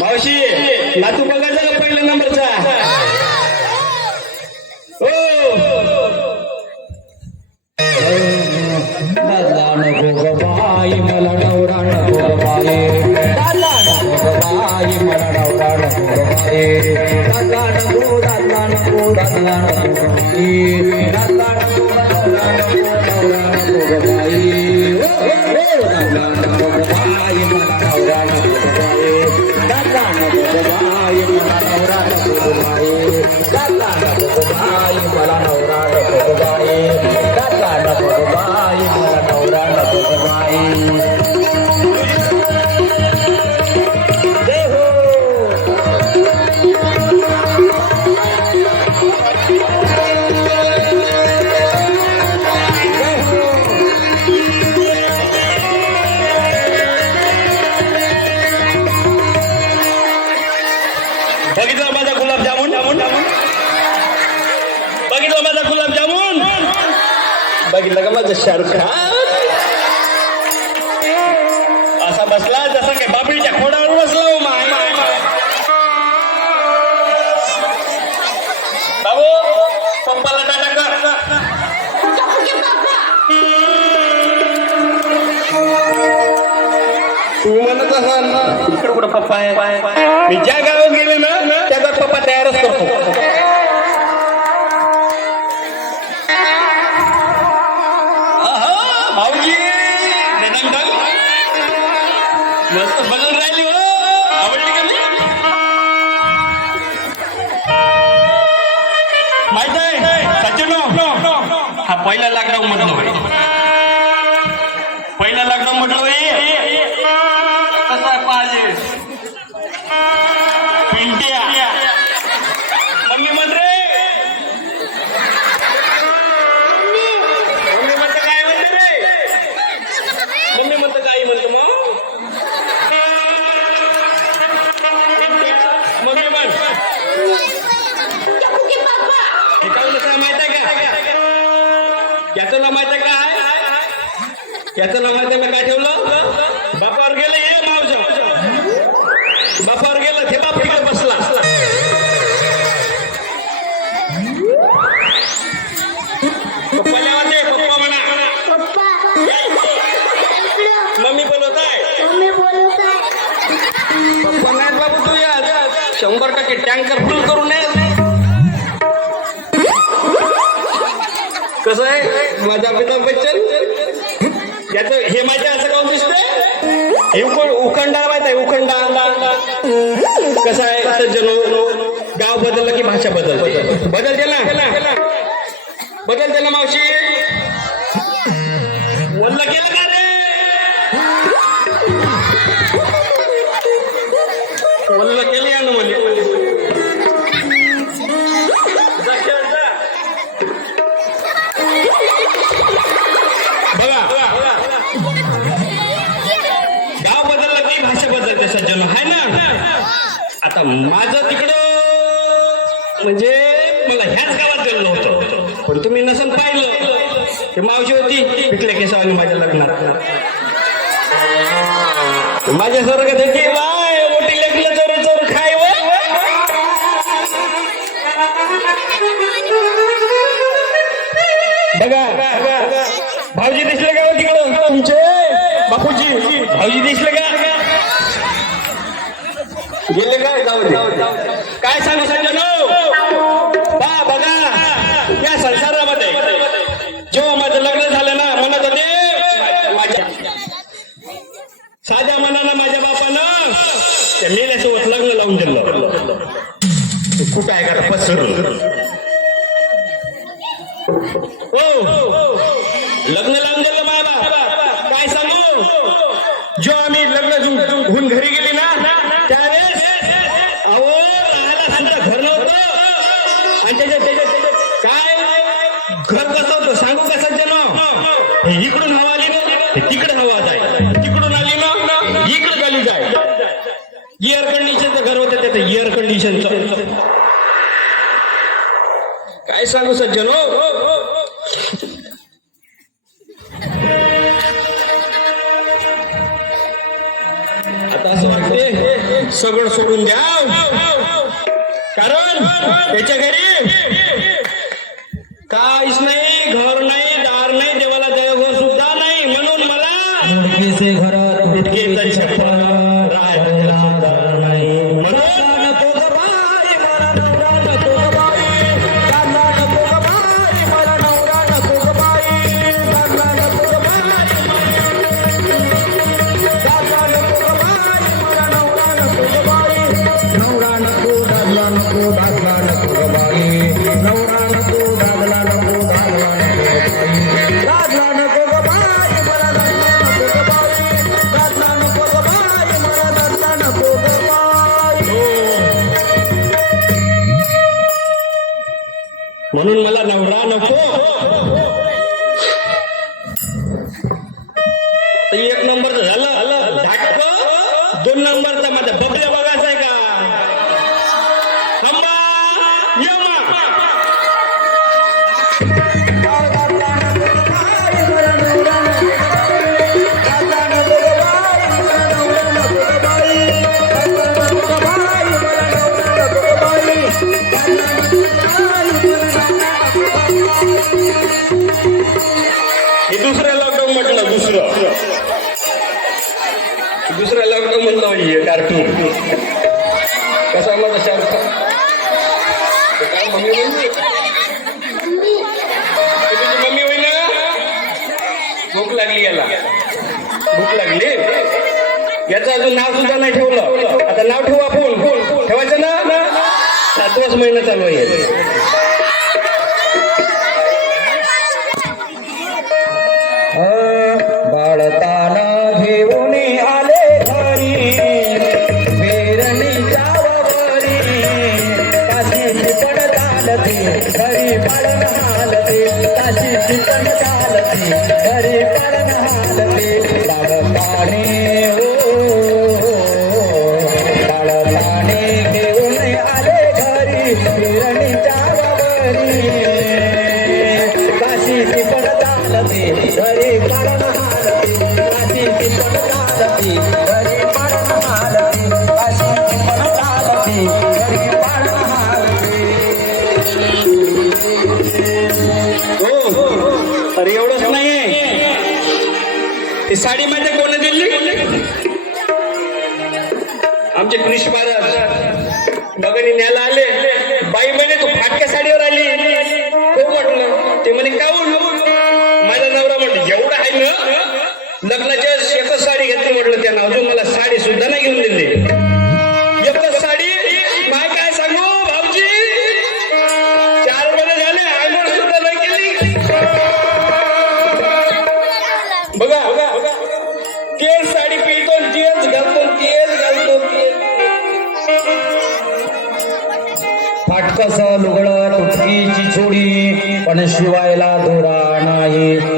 मावशी नातू बघायचा का पहिल्या नंबरचा हो दादा नको बाई मला नवरा नको बाई दादा नको बाई मला नवरा नको बाई दादा नको दादा नको दादा नको बाई शाहरुख खान. असा बसला जसा काय बाबळीच्या खोडावर बसला हो माय. बाबू पप्पाला टाटा तू म्हणत ना इकडे कुठं पप्पा आहे? मी ज्या गावात गेले ना त्या गावात पप्पा तयारच करतो. पहिला लॉकडाऊन मधलं होय. पहिला लॉकडाऊन म्हटलं होय. कसा पाहिजे. याचं नाव माहीत आहे काय याचं नाव माहीत आहे मी काय ठेवलं? बापावर गेलं ये मावजा बापावर गेलं ते बाप तिकडे बसला. पप्पाला वाटे पप्पा म्हणा. मम्मी बोलवत आहे. पप्पा नाही बाबू तू या. शंभर टक्के टँकर फुल करून ये कसं आहे? माझा अमिताभ बच्चन? याचं हे माझ्या असं काम दिसतंय? हे उकण उखंडा माहीत आहे? उखंडा कसं आहे? सज्जनो गाव बदललं की भाषा बदल बदल ना? बदल ना मावशी? माझं तिकडं म्हणजे मला ह्याच गावात गेलो होतं पण तुम्ही नसन पाहिलं ते मावशी होती पिकल्या केसावानी माझ्या लग्नात. माझ्या स्वर्गात होती वाय मोठी लग्न चोर चोर खाय बघा भाऊजी दिसले का हो तिकडं? तुमचे? बापूजी भाऊजी दिसले का? गेले काय जाऊ दे काय सांगू? देते थे एयर कंडीशन काय सांगू सज्जनो सगळं सोडून द्या कारण त्याच्या घरी? काहीच नाही, घर नाही, दार नाही, देवाला देवघर सुद्धा नाही, म्हणून मला म्हणून मला नवरा नको. एक नंबर झाला. दोन नंबर माझा मम्मी मम्मी होईल भूक लागली याला. भूक लागली? याचं अजून नाव सुद्धा नाही ठेवलं. आता नाव ठेवू आपण. ठेवायचं ना? सातवाच महिना चालू आहे. हो, हो, हो. अरे एवढंच नाही ती साडी माझ्या कोणा दिली? आमचे कृषी महाराज बघणी न्यायला आले. बाई म्हणे तू फाटक्या साडीवर आली. हो म्हटलं? ते म्हणे का पण शिवायला दुरा नाही.